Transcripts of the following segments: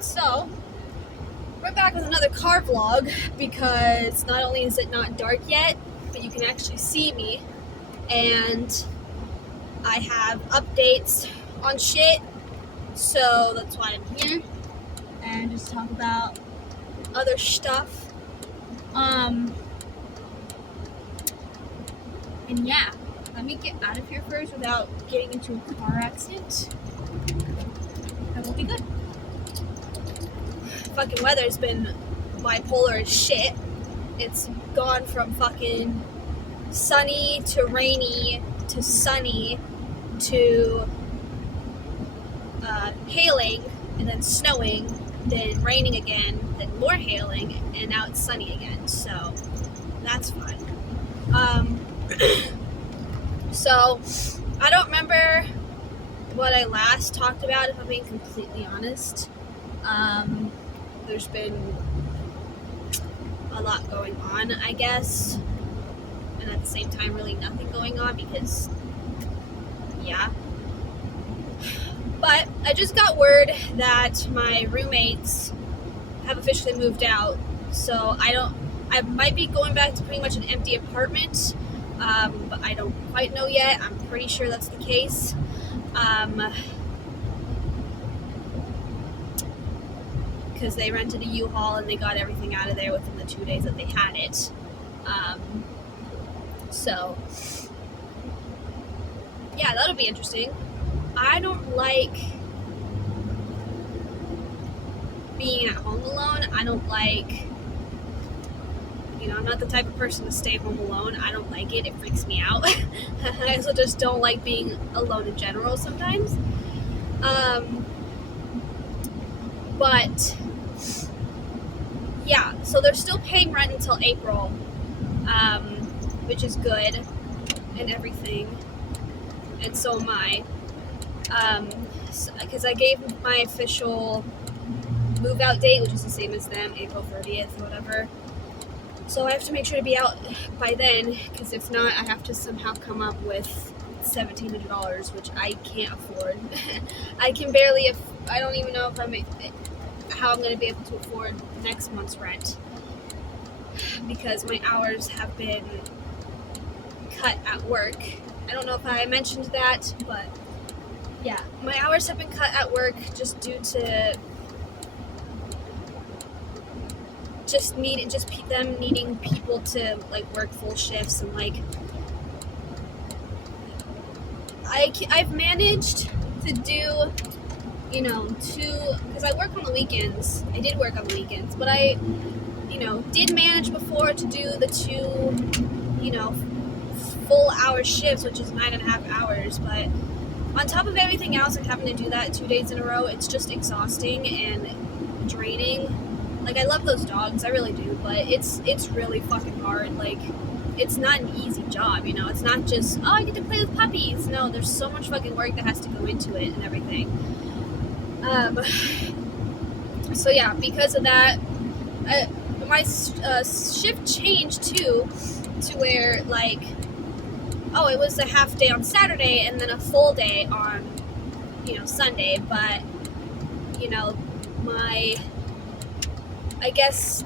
So, we're back with another car vlog because not only is it not dark yet, but you can actually see me, and I have updates on shit, so that's why I'm here, and just talk about other stuff. And yeah, let me get out of here first without getting into a car accident. That will be good. Fucking weather's been bipolar as shit. It's gone from fucking sunny to rainy to sunny to hailing and then snowing, then raining again, then more hailing, and now it's sunny again. So that's fun. So I don't remember what I last talked about, if I'm being completely honest. There's been a lot going on, I guess, and at the same time really nothing going on because yeah. But I just got word that my roommates have officially moved out, so I might be going back to pretty much an empty apartment, but I don't quite know yet. I'm pretty sure that's the case. Because they rented a U-Haul and they got everything out of there within the 2 days that they had it. So, yeah, that'll be interesting. I don't like being at home alone. I don't like, I'm not the type of person to stay home alone. I don't like it. It freaks me out. I also just don't like being alone in general sometimes. But yeah, so they're still paying rent until April, which is good and everything, and so am I, because I gave my official move out date, which is the same as them, April 30th or whatever, so I have to make sure to be out by then, because if not, I have to somehow come up with $1,700, which I can't afford. I can barely, I don't even know how I'm going to be able to afford next month's rent, because my hours have been cut at work. I don't know if I mentioned that, but yeah, my hours have been cut at work just due to them needing people to like work full shifts, and like I've managed to do, because I work on the weekends. I did work on the weekends, but I, did manage before to do the 2, full hour shifts, which is 9.5 hours. But on top of everything else, and having to do that 2 days in a row, it's just exhausting and draining. Like, I love those dogs, I really do, but it's really fucking hard. Like, it's not an easy job, It's not just, I get to play with puppies. No, there's so much fucking work that has to go into it and everything. So yeah, because of that, my shift changed too, to where like, it was a half day on Saturday and then a full day on, Sunday. But, I guess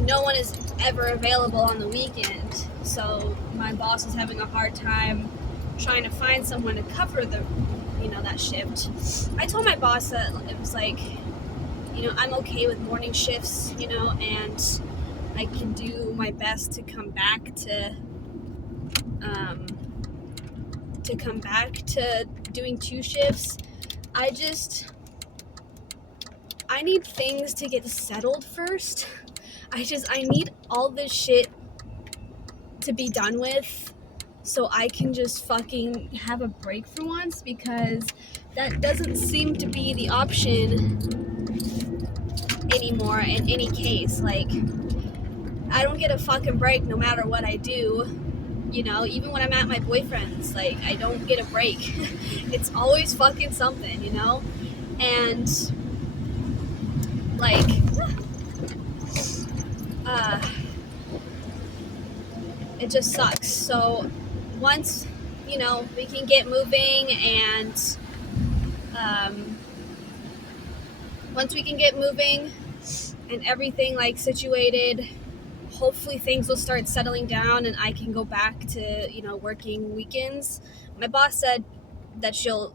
no one is ever available on the weekend, so my boss is having a hard time trying to find someone to cover that shift. I told my boss that it was like, I'm okay with morning shifts, and I can do my best to come back to doing 2 shifts. I need things to get settled first. I need all this shit to be done with so I can just fucking have a break for once, because that doesn't seem to be the option anymore in any case. Like, I don't get a fucking break no matter what I do, even when I'm at my boyfriend's, like, I don't get a break. It's always fucking something, and like, it just sucks. So once, we can get moving and once we can get moving and everything like situated, hopefully things will start settling down and I can go back to, working weekends. My boss said that she'll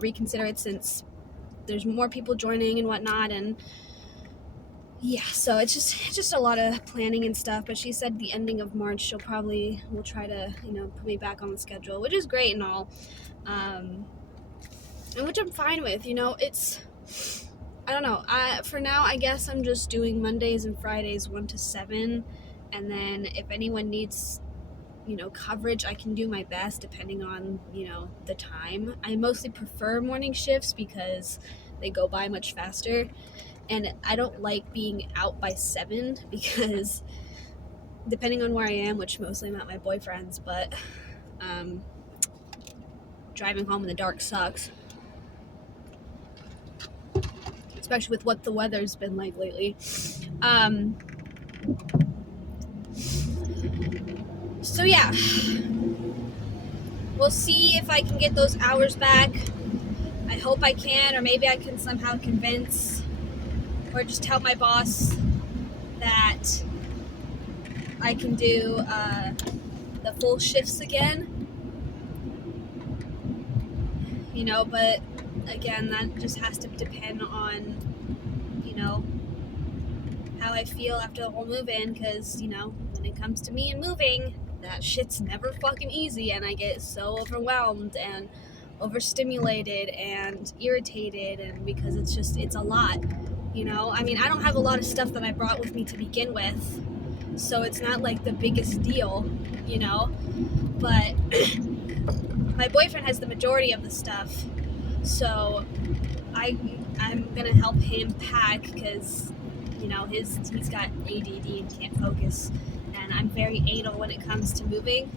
reconsider it since there's more people joining and whatnot, and yeah, so it's just a lot of planning and stuff. But she said the ending of March will try to put me back on the schedule, which is great and all, and which I'm fine with. It's, I don't know. For now, I guess I'm just doing Mondays and Fridays 1 to 7, and then if anyone needs coverage, I can do my best depending on the time. I mostly prefer morning shifts because they go by much faster, and I don't like being out by 7 because depending on where I am, which mostly I'm at my boyfriend's, but driving home in the dark sucks, especially with what the weather's been like lately. So yeah, we'll see if I can get those hours back. I hope I can, or maybe I can somehow convince or just tell my boss that I can do the full shifts again. But again, that just has to depend on, how I feel after the whole move-in, because, when it comes to me and moving, that shit's never fucking easy, and I get so overwhelmed and overstimulated and irritated, and because it's a lot, I mean, I don't have a lot of stuff that I brought with me to begin with, so it's not like the biggest deal, but my boyfriend has the majority of the stuff, so I'm gonna help him pack because he's got ADD and can't focus, and I'm very anal when it comes to moving,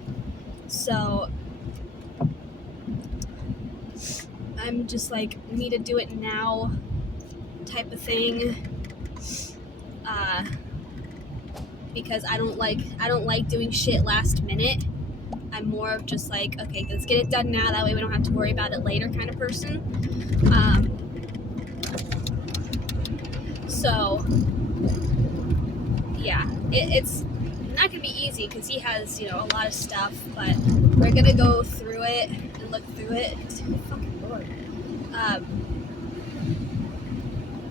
so I'm just like, need to do it now type of thing, because I don't like doing shit last minute. I'm more of just like, okay, let's get it done now, that way we don't have to worry about it later kind of person. So yeah, it's not gonna be easy because he has a lot of stuff, but we're gonna go through it and look through it. Fucking Lord.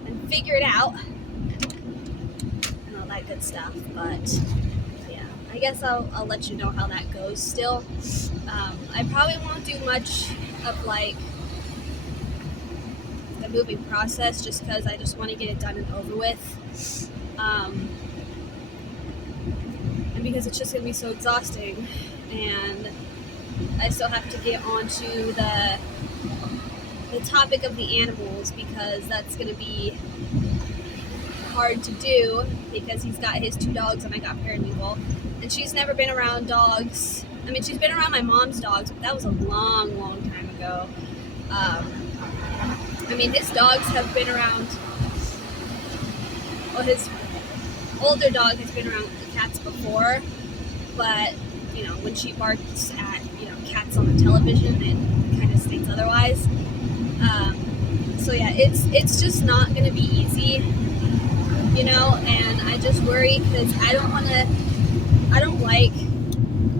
And figure it out and all that good stuff. But yeah, I guess I'll let you know how that goes still. I probably won't do much of like the moving process just because I just want to get it done and over with. And because it's just going to be so exhausting, and I still have to get onto the topic of the animals, because that's going to be hard to do because he's got his 2 dogs and I got Periwinkle, and she's never been around dogs. I mean, she's been around my mom's dogs, but that was a long, long time ago. I mean, his dogs have been around, well, his older dog has been around cats before, but when she barks at cats on the television, it kind of states otherwise. So yeah, it's just not gonna be easy, and I just worry because I don't like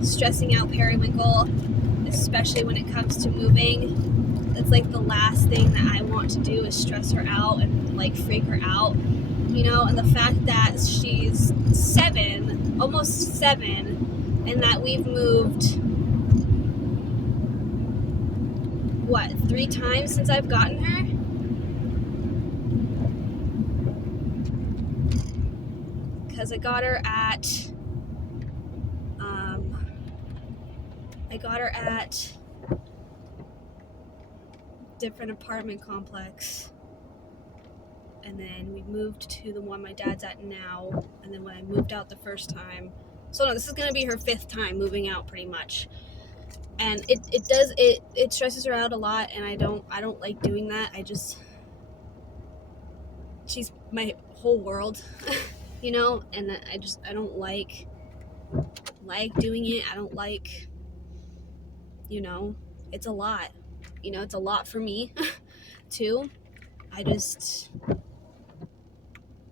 stressing out Periwinkle, especially when it comes to moving. That's like the last thing that I want to do is stress her out and like freak her out. And the fact that she's 7, almost 7, and that we've moved, 3 times since I've gotten her? Because I got her at different apartment complex. And then we moved to the one my dad's at now, and then when I moved out the first time, so no, this is gonna be her 5th time moving out pretty much, and it stresses her out a lot, and I don't like doing that. She's my whole world, and I don't like doing it. I don't like, it's a lot, it's a lot for me too. I just,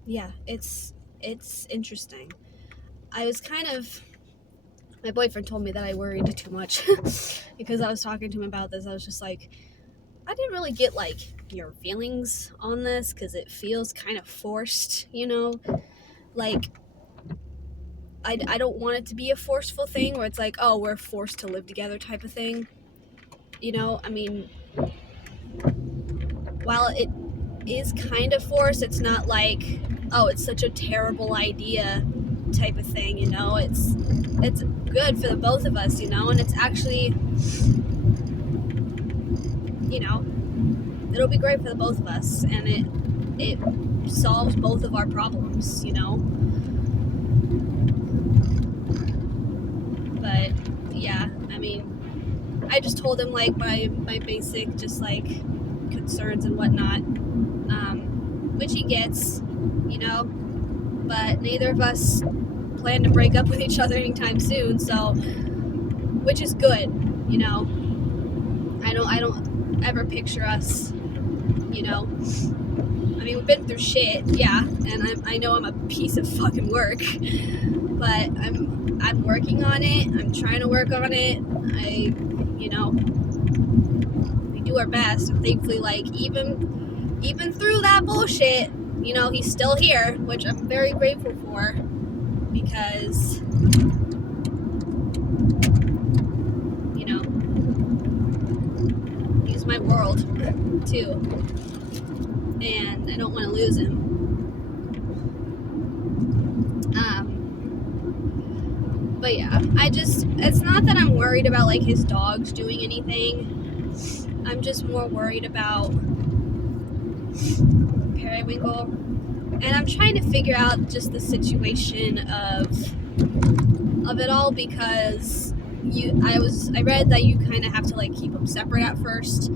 yeah, it's interesting. I was kind of, my boyfriend told me that I worried too much because I was talking to him about this. I was just like, I didn't really get like your feelings on this because it feels kind of forced, you know? Like, I don't want it to be a forceful thing where it's like, oh, we're forced to live together type of thing. You know, I mean, while it is kind of forced, it's not like, oh, it's such a terrible idea type of thing, you know? It's good for the both of us, you know? And it's actually, you know, it'll be great for the both of us, and it solves both of our problems, you know? But yeah, I mean, I just told him like my basic just like concerns and whatnot, which he gets, you know, but neither of us plan to break up with each other anytime soon, so, which is good, you know. I don't ever picture us, you know, I mean, we've been through shit, yeah, and I know I'm a piece of fucking work, but I'm working on it. I'm trying to work on it. You know, we do our best, and thankfully, like, even through that bullshit, you know, he's still here, which I'm very grateful for, because, you know, he's my world too, and I don't want to lose him. But yeah, it's not that I'm worried about like his dogs doing anything. I'm just more worried about Periwinkle, and I'm trying to figure out just the situation of it all, because I read that you kind of have to like keep them separate at first.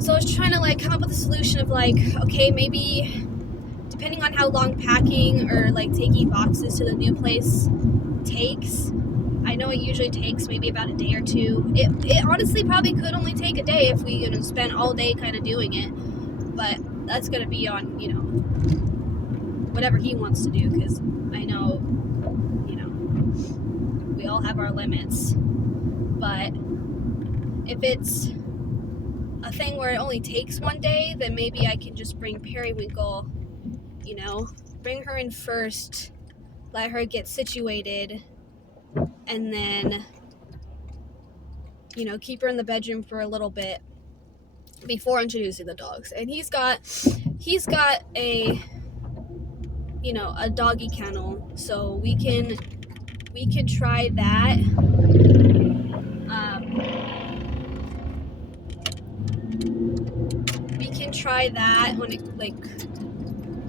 So I was trying to like come up with a solution of like, okay, maybe depending on how long packing or like taking boxes to the new place takes. I know it usually takes maybe about a day or two. It honestly probably could only take a day if we, you know, spend all day kind of doing it. But that's going to be on, you know, whatever he wants to do, because I know, you know, we all have our limits. But if it's a thing where it only takes one day, then maybe I can just bring Periwinkle, you know, bring her in first, let her get situated, and then, you know, keep her in the bedroom for a little bit before introducing the dogs. And he's got a, you know, a doggy kennel, so we can try that. We can try that when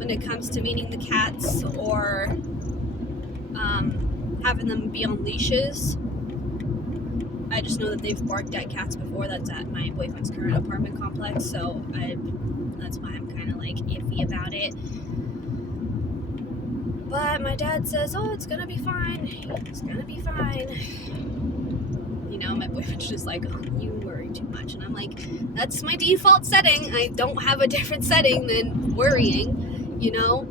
it comes to meeting the cats, or having them be on leashes. I just know that they've barked at cats before. That's at my boyfriend's current apartment complex, so that's why I'm kind of like iffy about it. But my dad says, oh, it's gonna be fine. It's gonna be fine. You know, my boyfriend's just like, oh, you worry too much. And I'm like, that's my default setting. I don't have a different setting than worrying, you know?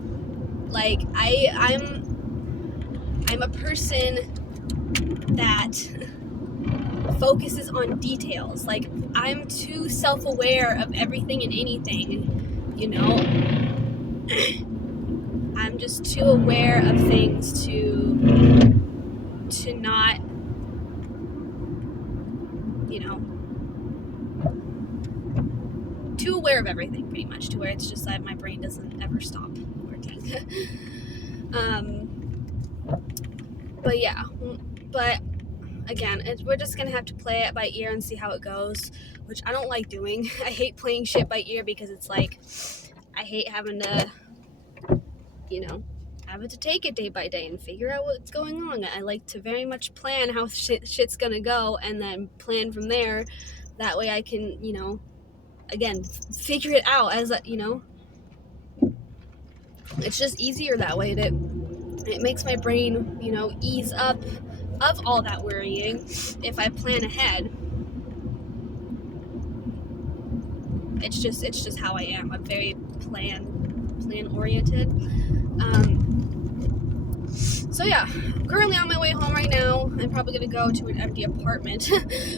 Like, I'm a person that focuses on details. Like, I'm too self-aware of everything and anything, you know? I'm just too aware of things to not, you know, too aware of everything, pretty much, to where it's just that my brain doesn't ever stop working. But yeah, but again, we're just gonna have to play it by ear and see how it goes, which I don't like doing. I hate playing shit by ear, because it's like, I hate having to, you know, having to take it day by day and figure out what's going on. I like to very much plan how shit's gonna go, and then plan from there. That way I can, you know, again, figure it out as a, you know, it's just easier that way. It makes my brain, you know, ease up of all that worrying if I plan ahead. It's just how I am. I'm very plan oriented. So yeah, currently on my way home right now. I'm probably gonna go to an empty apartment,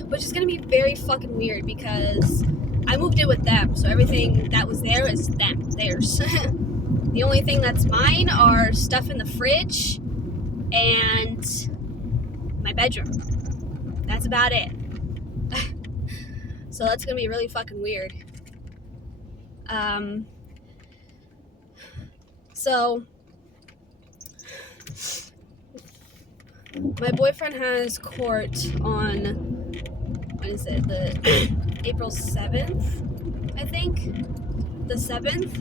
which is gonna be very fucking weird because I moved in with them, so everything that was there is theirs. The only thing that's mine are stuff in the fridge and my bedroom. That's about it. So that's gonna be really fucking weird. So my boyfriend has court on, what is it, the April 7th, I think? The 7th?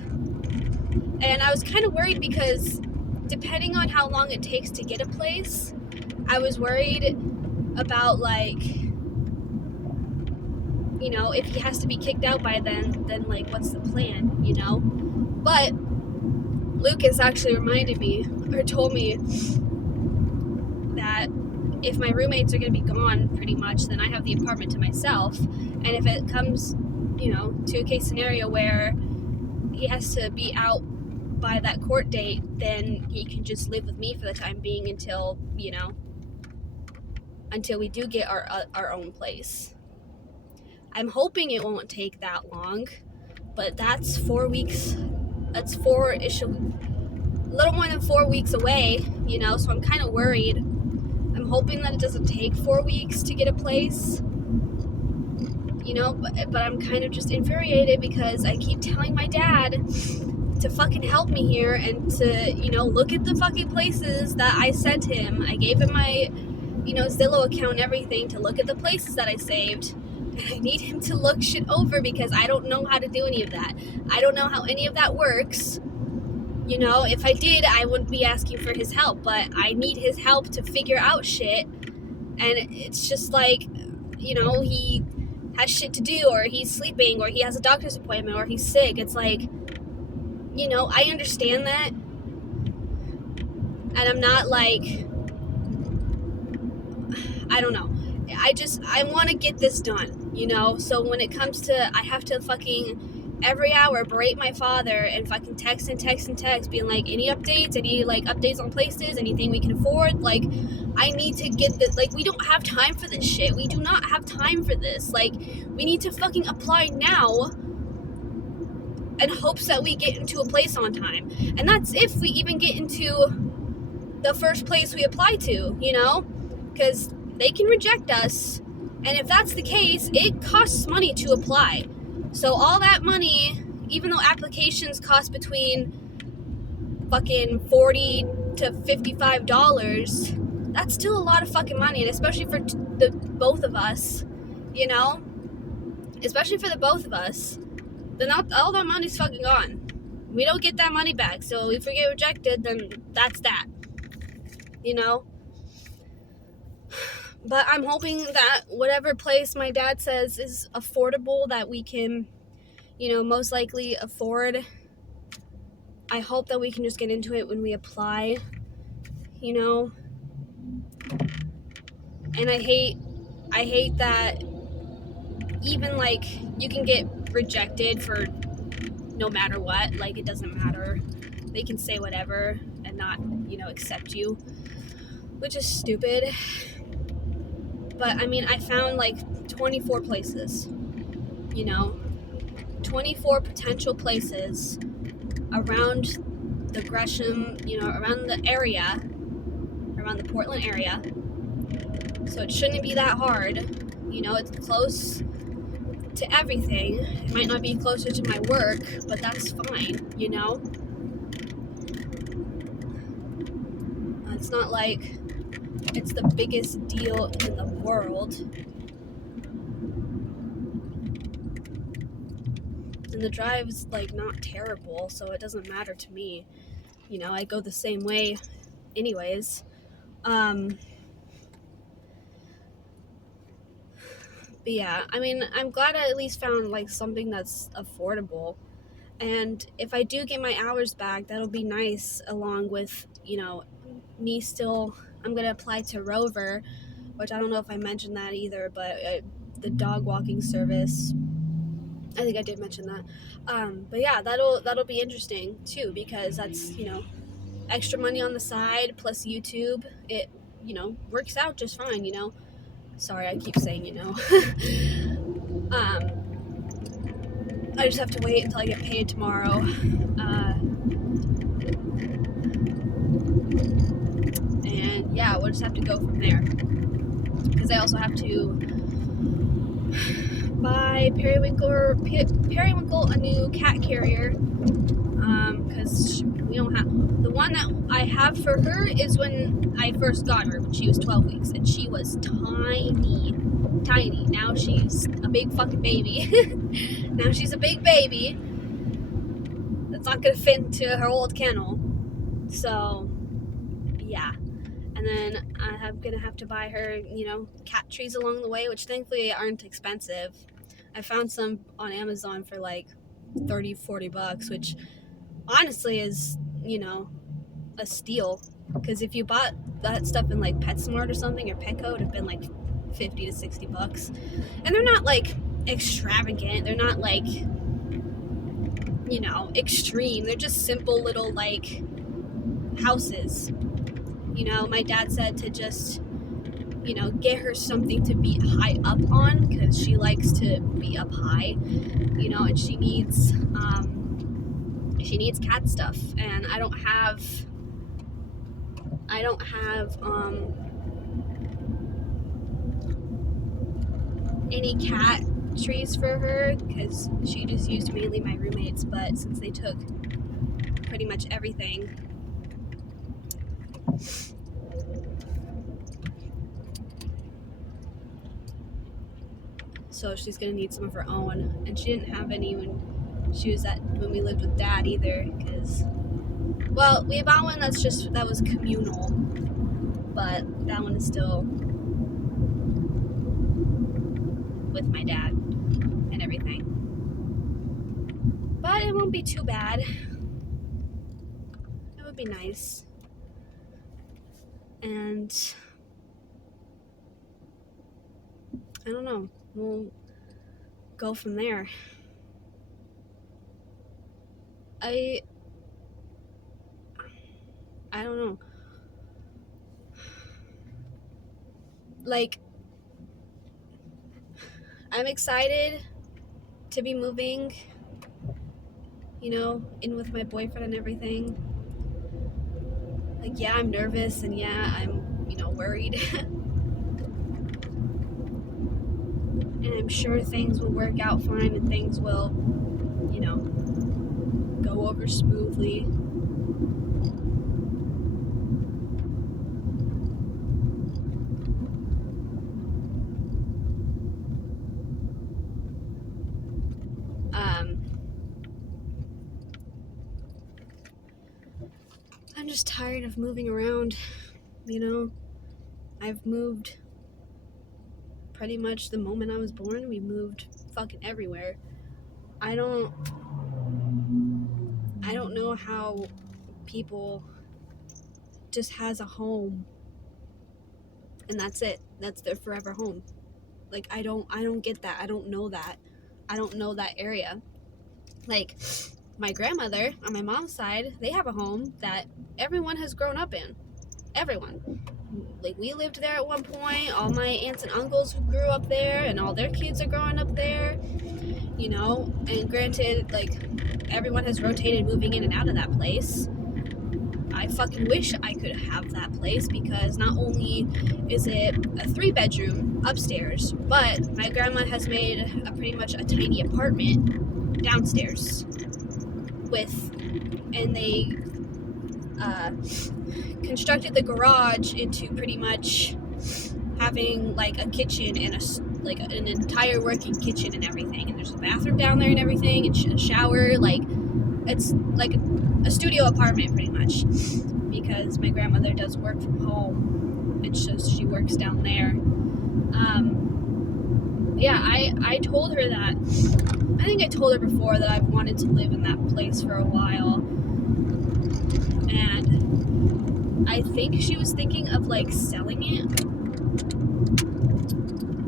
And I was kind of worried because depending on how long it takes to get a place, I was worried about, like, you know, if he has to be kicked out by then like, what's the plan, you know? But Lucas actually reminded me, or told me, that if my roommates are going to be gone pretty much, then I have the apartment to myself. And if it comes, you know, to a case scenario where he has to be out by that court date, then he can just live with me for the time being until, you know, until we do get our own place. I'm hoping it won't take that long, but that's 4 weeks. That's four-ish, a little more than 4 weeks away, you know, so I'm kind of worried. I'm hoping that it doesn't take 4 weeks to get a place, you know, but I'm kind of just infuriated because I keep telling my dad to fucking help me here and to, you know, look at the fucking places that I sent him. I gave him my, you know, Zillow account and everything to look at the places that I saved. And I need him to look shit over because I don't know how to do any of that. I don't know how any of that works. You know, if I did, I wouldn't be asking for his help, but I need his help to figure out shit. And it's just like, you know, he has shit to do, or he's sleeping, or he has a doctor's appointment, or he's sick. It's like, you know, I understand that. And I'm not like, I don't know. I want to get this done, you know? So when it comes to, I have to fucking every hour berate my father and fucking text, being like, any updates, any like updates on places, anything we can afford. Like, I need to get this. Like, we don't have time for this shit. We do not have time for this. Like, we need to fucking apply now in hopes that we get into a place on time. And that's if we even get into the first place we apply to, you know? Because they can reject us. And if that's the case, it costs money to apply. So all that money, even though applications cost between fucking $40 to $55, that's still a lot of fucking money, and especially for the both of us, you know? Especially for the both of us, then all that money's fucking gone. We don't get that money back, so if we get rejected, then that's that, you know? But I'm hoping that whatever place my dad says is affordable, that we can, you know, most likely afford, I hope that we can just get into it when we apply, you know? And I hate that even, like, you can get rejected for no matter what. Like, it doesn't matter. They can say whatever and not, you know, accept you, which is stupid. But, I mean, I found, like, 24 places, you know? 24 potential places around the Gresham, you know, around the area, around the Portland area. So it shouldn't be that hard. You know, it's close to everything. It might not be closer to my work, but that's fine, you know? It's not like it's the biggest deal in the world. And the drive's, like, not terrible, so it doesn't matter to me. You know, I go the same way anyways. But yeah, I mean, I'm glad I at least found, like, something that's affordable. And if I do get my hours back, that'll be nice, along with, you know, me still, I'm going to apply to Rover, which I don't know if I mentioned that either, but the dog walking service, I think I did mention that. But yeah, that'll be interesting too, because that's, extra money on the side plus YouTube. It, works out just fine. Sorry, I keep saying, I just have to wait until I get paid tomorrow. And yeah, we'll just have to go from there. Because I also have to buy Periwinkle a new cat carrier. Because we don't have, the one that I have for her is when I first got her, when she was 12 weeks, and she was tiny. Now she's a big fucking baby. Now she's a big baby that's not gonna fit into her old kennel. So, yeah. And then I'm gonna have to buy her, cat trees along the way, which thankfully aren't expensive. I found some on Amazon for like $30-$40, which honestly is, a steal. Because if you bought that stuff in like PetSmart or something, or Petco, it would have been like $50 to $60. And they're not like extravagant. They're not like, extreme. They're just simple little like houses. My dad said to just, get her something to be high up on, because she likes to be up high, and she needs cat stuff, and I don't have any cat trees for her, because she just used mainly my roommates, but since they took pretty much everything, so she's gonna need some of her own. And she didn't have any when we lived with Dad either, because, well, we bought one that was communal, but that one is still with my dad and everything. But it won't be too bad. It would be nice. And I don't know. We'll go from there. I don't know. Like, I'm excited to be moving, in with my boyfriend and everything. Like, yeah, I'm nervous, and yeah, I'm, worried. And I'm sure things will work out fine, and things will, go over smoothly. I'm just tired of moving around, I've moved pretty much the moment I was born. We moved fucking everywhere. I don't know how people just has a home and that's it. That's their forever home. Like, I don't get that. I don't know that. I don't know that area. Like, my grandmother on my mom's side, they have a home that everyone has grown up in. Everyone. Like, we lived there at one point. All my aunts and uncles grew up there, and all their kids are growing up there, and granted, like, everyone has rotated moving in and out of that place. I fucking wish I could have that place, because not only is it a 3-bedroom upstairs, but my grandma has made pretty much a tiny apartment downstairs and they constructed the garage into pretty much having like a kitchen and an entire working kitchen and everything, and there's a bathroom down there and everything, and a shower. Like, it's like a studio apartment pretty much, because my grandmother does work from home, and so she works down there. Yeah, I told her that. I think I told her before that I've wanted to live in that place for a while, and I think she was thinking of like selling it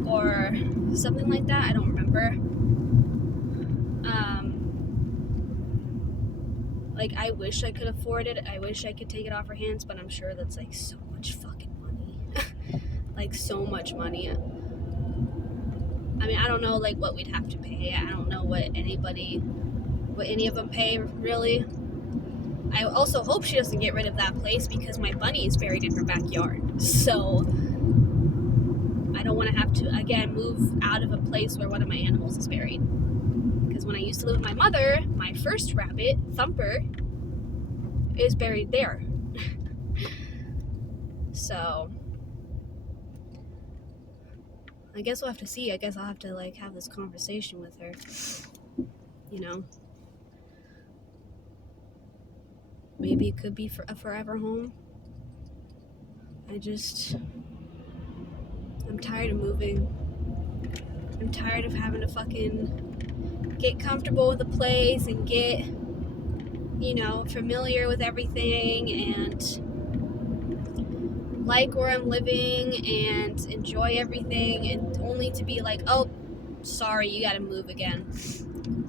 or something like that. I don't remember. Like, I wish I could afford it. I wish I could take it off her hands, but I'm sure that's like so much fucking money. Like, so much money. I mean, I don't know like what we'd have to pay. I don't know what any of them pay, really. I also hope she doesn't get rid of that place because my bunny is buried in her backyard. So I don't want to have to, again, move out of a place where one of my animals is buried. Because when I used to live with my mother, my first rabbit, Thumper, is buried there. So I guess we'll have to see. I guess I'll have to like have this conversation with her. You know, maybe it could be for a forever home. I'm tired of moving. I'm tired of having to fucking get comfortable with the place and get, you know, familiar with everything and like where I'm living and enjoy everything, and only to be like, oh, sorry, you gotta move again.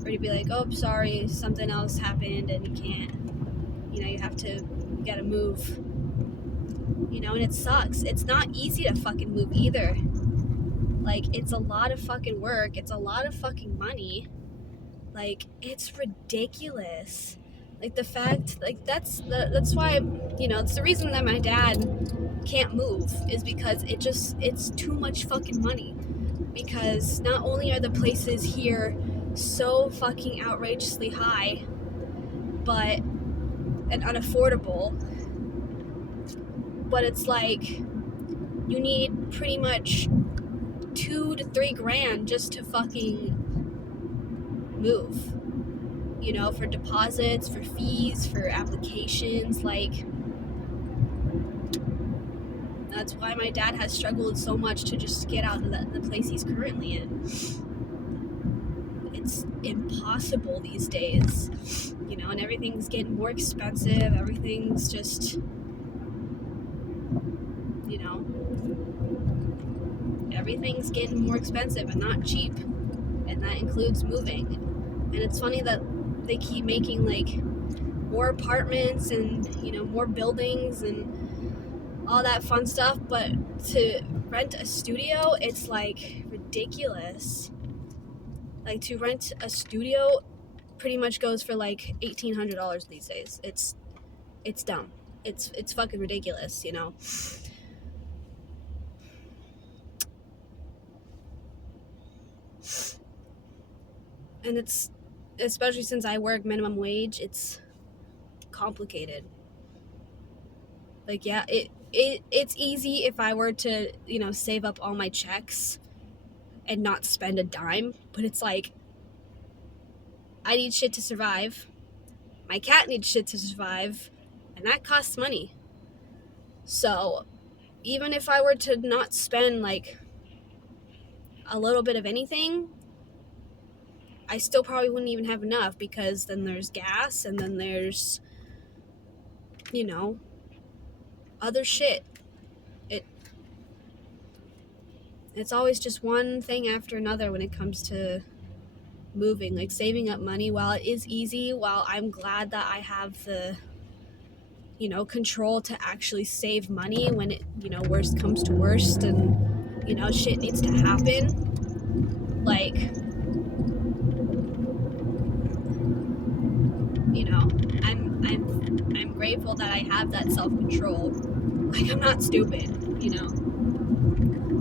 Or to be like, oh, sorry, something else happened and you can't, you know, you gotta move. You know, and it sucks. It's not easy to fucking move either. Like, it's a lot of fucking work. It's a lot of fucking money. Like, it's ridiculous. Like, the fact, like, that's why, you know, it's the reason that my dad can't move is because it's too much fucking money. Because not only are the places here so fucking outrageously high, and unaffordable, but it's like you need pretty much $2,000 to $3,000 just to fucking move. You know, for deposits, for fees, for applications. Like, that's why my dad has struggled so much to just get out of the place he's currently in. It's impossible these days, you know, and everything's getting more expensive. Everything's just, you know, everything's getting more expensive and not cheap, and that includes moving. And it's funny that they keep making like more apartments and, you know, more buildings and all that fun stuff, but to rent a studio, it's like ridiculous. Like, to rent a studio pretty much goes for like $1,800 these days. It's dumb. It's fucking ridiculous, you know. And it's, especially since I work minimum wage, it's complicated. Like, yeah, it's easy if I were to, you know, save up all my checks and not spend a dime, but it's like, I need shit to survive. My cat needs shit to survive, and that costs money. So, even if I were to not spend like a little bit of anything, I still probably wouldn't even have enough, because then there's gas and then there's, you know, other shit. It's always just one thing after another when it comes to moving. Like, saving up money, while it is easy, while I'm glad that I have the, you know, control to actually save money when it, you know, worst comes to worst and, you know, shit needs to happen. Like, you know, I'm grateful that I have that self-control. Like, I'm not stupid, you know.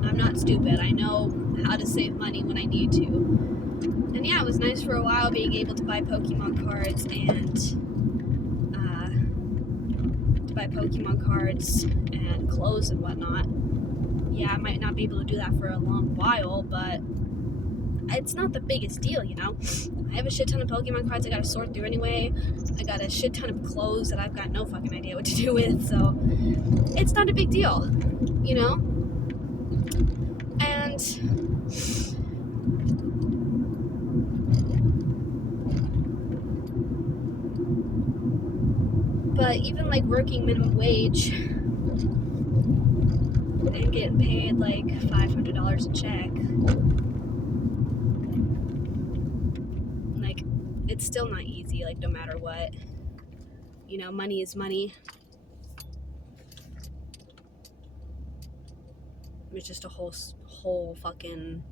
I'm not stupid. I know how to save money when I need to. And yeah, it was nice for a while being able to buy Pokemon cards and clothes and whatnot. Yeah, I might not be able to do that for a long while, but it's not the biggest deal, you know. I have a shit ton of Pokemon cards I gotta sort through anyway. I got a shit ton of clothes that I've got no fucking idea what to do with, so it's not a big deal, you know. And but even like working minimum wage and getting paid like $500 a check, like, it's still not easy, like, no matter what. money is money. There's just a whole fucking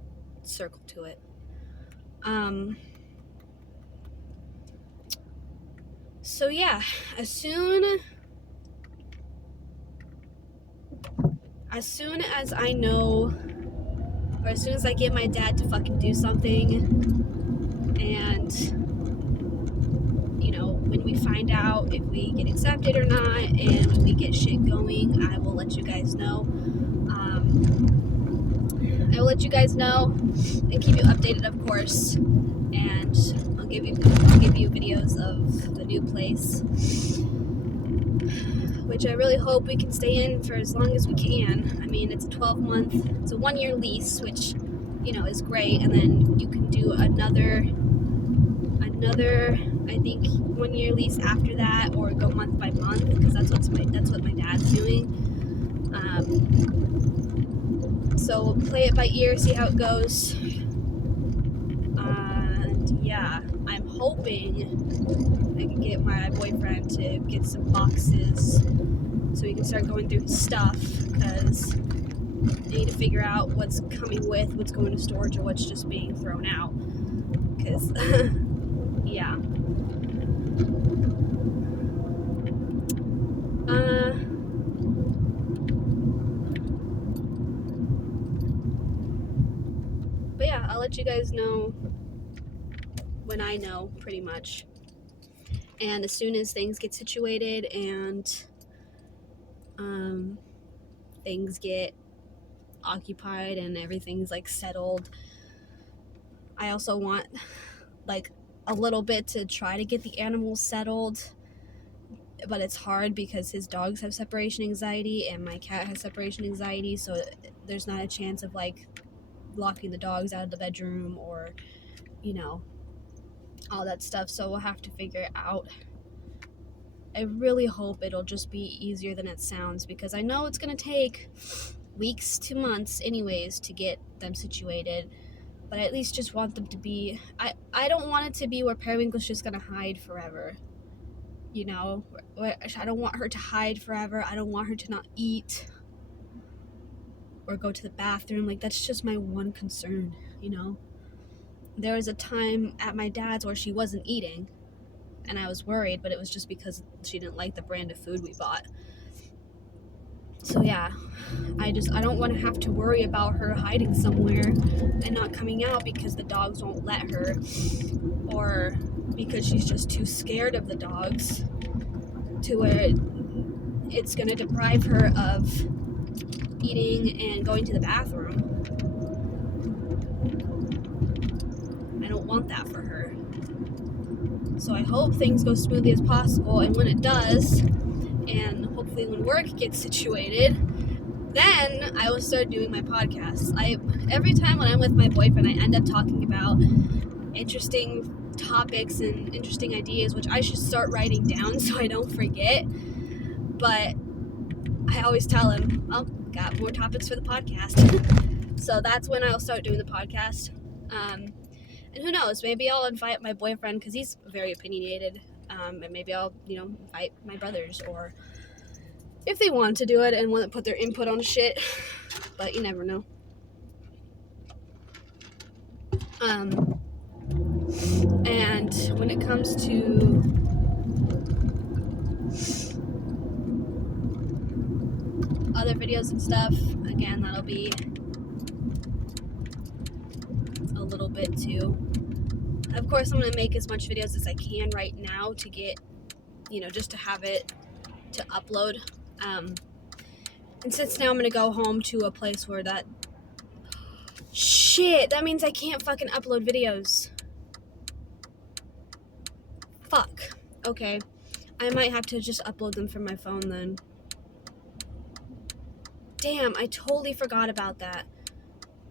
circle to it. So yeah, as soon as I know, or as soon as I get my dad to fucking do something, and when we find out if we get accepted or not, and when we get shit going, I will let you guys know. I will let you guys know and keep you updated, of course. And I'll give you videos of the new place, which I really hope we can stay in for as long as we can. I mean, it's a 1-year lease, which is great, and then you can do another I think 1-year lease after that, or go month by month, because that's what my dad's doing. So we'll play it by ear, see how it goes. And yeah, I'm hoping I can get my boyfriend to get some boxes so we can start going through his stuff, because I need to figure out what's coming with, what's going to storage, or what's just being thrown out. Because, yeah. But yeah, I'll let you guys know when I know, pretty much. And as soon as things get situated and things get occupied and everything's like settled, I also want like a little bit to try to get the animals settled, but it's hard because his dogs have separation anxiety and my cat has separation anxiety, so there's not a chance of like locking the dogs out of the bedroom or all that stuff. So we'll have to figure it out. I really hope it'll just be easier than it sounds, because I know it's gonna take weeks to months anyways to get them situated, but I at least just want them to be, I don't want it to be where Periwinkle's just gonna hide forever. I don't want her to hide forever. I don't want her to not eat or go to the bathroom. Like, that's just my one concern. There was a time at my dad's where she wasn't eating, and I was worried, but it was just because she didn't like the brand of food we bought. So yeah, I don't want to have to worry about her hiding somewhere and not coming out because the dogs won't let her, or because she's just too scared of the dogs, to where it's going to deprive her of eating and going to the bathroom. I don't want that for her. So I hope things go smoothly as possible, and when it does, and hopefully when work gets situated, then I will start doing my podcasts. Every time when I'm with my boyfriend, I end up talking about interesting topics and interesting ideas, which I should start writing down so I don't forget. But I always tell him, oh, got more topics for the podcast. So that's when I'll start doing the podcast. And who knows, maybe I'll invite my boyfriend, because he's very opinionated, and maybe I'll, invite my brothers, or if they want to do it and want to put their input on shit, but you never know. And when it comes to other videos and stuff, again, that'll be a little bit too. Of course, I'm going to make as much videos as I can right now to get, just to have it to upload. And since now I'm going to go home to a place where that means I can't fucking upload videos. Fuck. Okay. I might have to just upload them from my phone then. Damn, I totally forgot about that.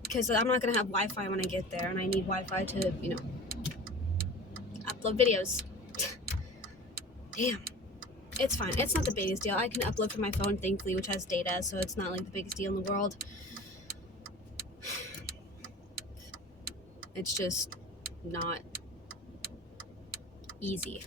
Because I'm not going to have Wi-Fi when I get there, and I need Wi-Fi to, upload videos. Damn. It's fine. It's not the biggest deal. I can upload from my phone, thankfully, which has data, so it's not like the biggest deal in the world. It's just not easy.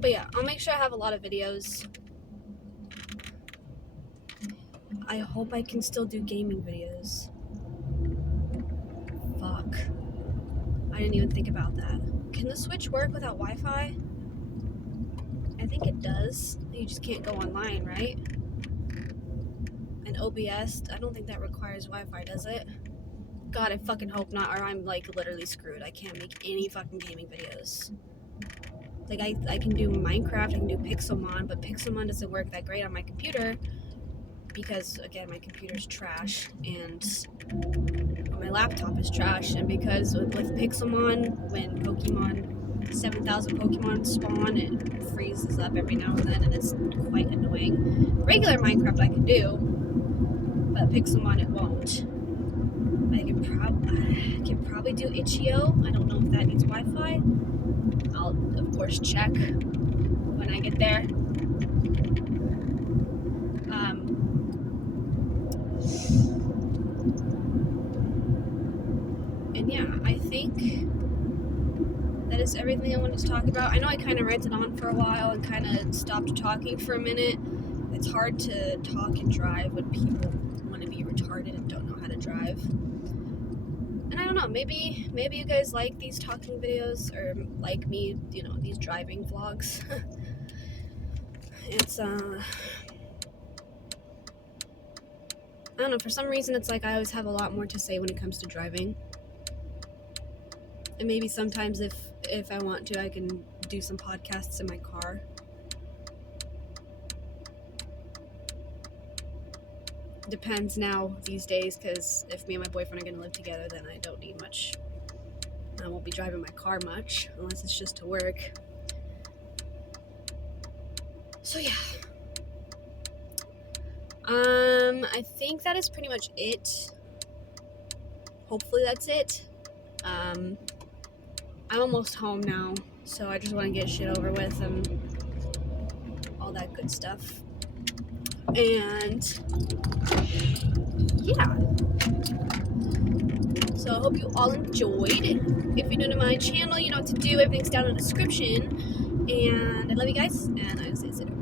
But yeah, I'll make sure I have a lot of videos. I hope I can still do gaming videos. Fuck. I didn't even think about that. Can the Switch work without Wi-Fi? I think it does. You just can't go online, right? And OBS, I don't think that requires Wi-Fi, does it? God, I fucking hope not, or I'm like literally screwed. I can't make any fucking gaming videos. Like I can do Minecraft, I can do Pixelmon, but Pixelmon doesn't work that great on my computer because again my computer's trash and my laptop is trash, and because with Pixelmon, when Pokemon 7,000 Pokemon spawn, it freezes up every now and then and it's quite annoying. Regular Minecraft I can do, but Pixelmon it won't. I can probably do Itch.io. I don't know if that needs Wi-Fi. I'll of course check when I get there. And yeah, I think that is everything I wanted to talk about. I know I kind of ranted on for a while and kind of stopped talking for a minute. It's hard to talk and drive when people want to be retarded and don't know how to drive. And I don't know, maybe you guys like these talking videos, or like me, you know, these driving vlogs. It's, I don't know, for some reason it's like I always have a lot more to say when it comes to driving. And maybe sometimes if I want to, I can do some podcasts in my car. Depends now these days, because if me and my boyfriend are going to live together, then I don't need much. I won't be driving my car much, unless it's just to work. So yeah. I think that is pretty much it. Hopefully that's it. I'm almost home now, so I just want to get shit over with and all that good stuff. And yeah, so I hope you all enjoyed. If you're new to my channel, you know what to do. Everything's down in the description. And I love you guys, and I'll see you later.